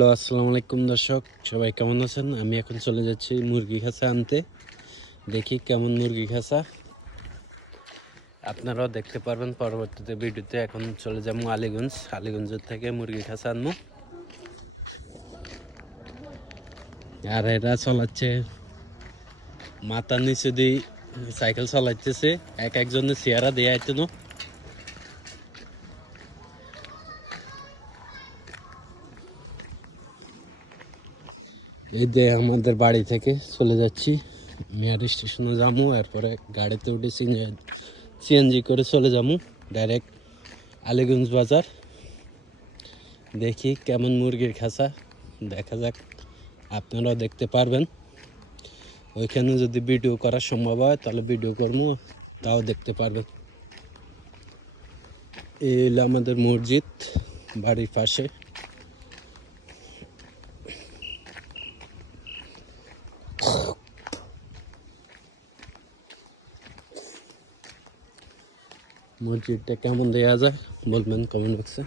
Hello, আসসালামু আলাইকুম দর্শক, সবাই কেমন আছেন? আমি এখন চলে যাচ্ছি মুরগি খাঁচা আনতে। দেখি কেমন মুরগি খাঁচা, আপনারাও দেখতে পারবেন পরবর্তীতে ভিডিওতে। এখন চলে যাবো আলীগঞ্জের থেকে মুরগি খাঁচা আনবো। আর এরা চালাচ্ছে মাথার নিচে দিয়ে সাইকেল চালাইতেছে, একজনের চেহারা দিয়ে আইতো না। এই যে আমাদের বাড়ি থেকে চলে যাচ্ছি, মেয়ার স্টেশনে যাবো। এরপরে গাড়িতে উঠে সিএনজি করে চলে যাবো ডাইরেক্ট আলীগঞ্জ বাজার। দেখি কেমন মুরগির খাঁচা, দেখা যাক, আপনারাও দেখতে পারবেন। ওইখানে যদি ভিডিও করা সম্ভব হয় তাহলে ভিডিও করবো, তাও দেখতে পারবেন। এই হলো আমাদের মসজিদ বাড়ির পাশে। মসজিদটা কেমন দেয়া যায় বলবেন কমেন্ট বক্সে।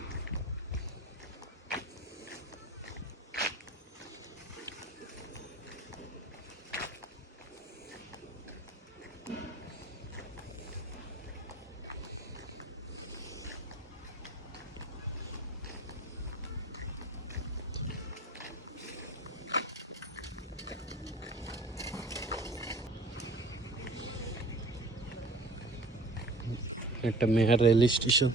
একটা মেয়ার রেল স্টেশন।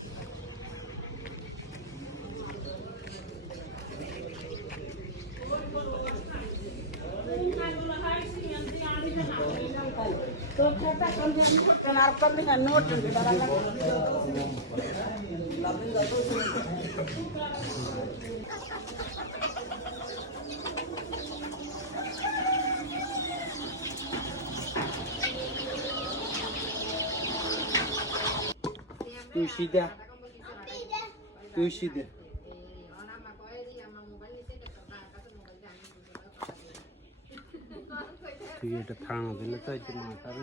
তুই এটা থানা দিলে তো মাথার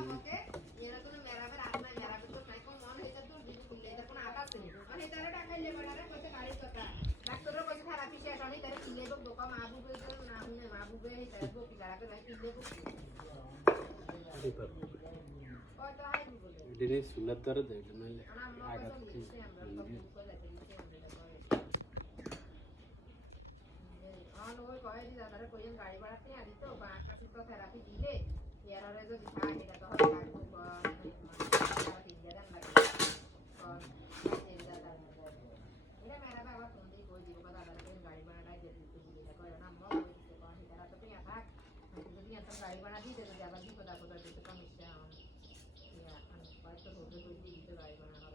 সুলার দ্বারা দেয় নাহলে আঘাত গাড়ি ভাড়াতে আনি তো বা আকাশে তো থেরাপি দিলে এরারে যদি থাকে এটা তো হবে থেরাপি দিয়ে দেন লাগে এটা মেরা বাবা ফোন দিয়ে কই দিব কথা দাদা গাড়ি ভাড়াটা দিয়ে দিতে দিলে কয় না মো কইতে কোন এটা তো পিয়া থাক যদি এত গাড়ি ভাড়া দিতে যদি আবার কি কথা কথা দিতে কম ইচ্ছা ইয়া আমি কয় তো হোটেল কই দিতে গাড়ি ভাড়া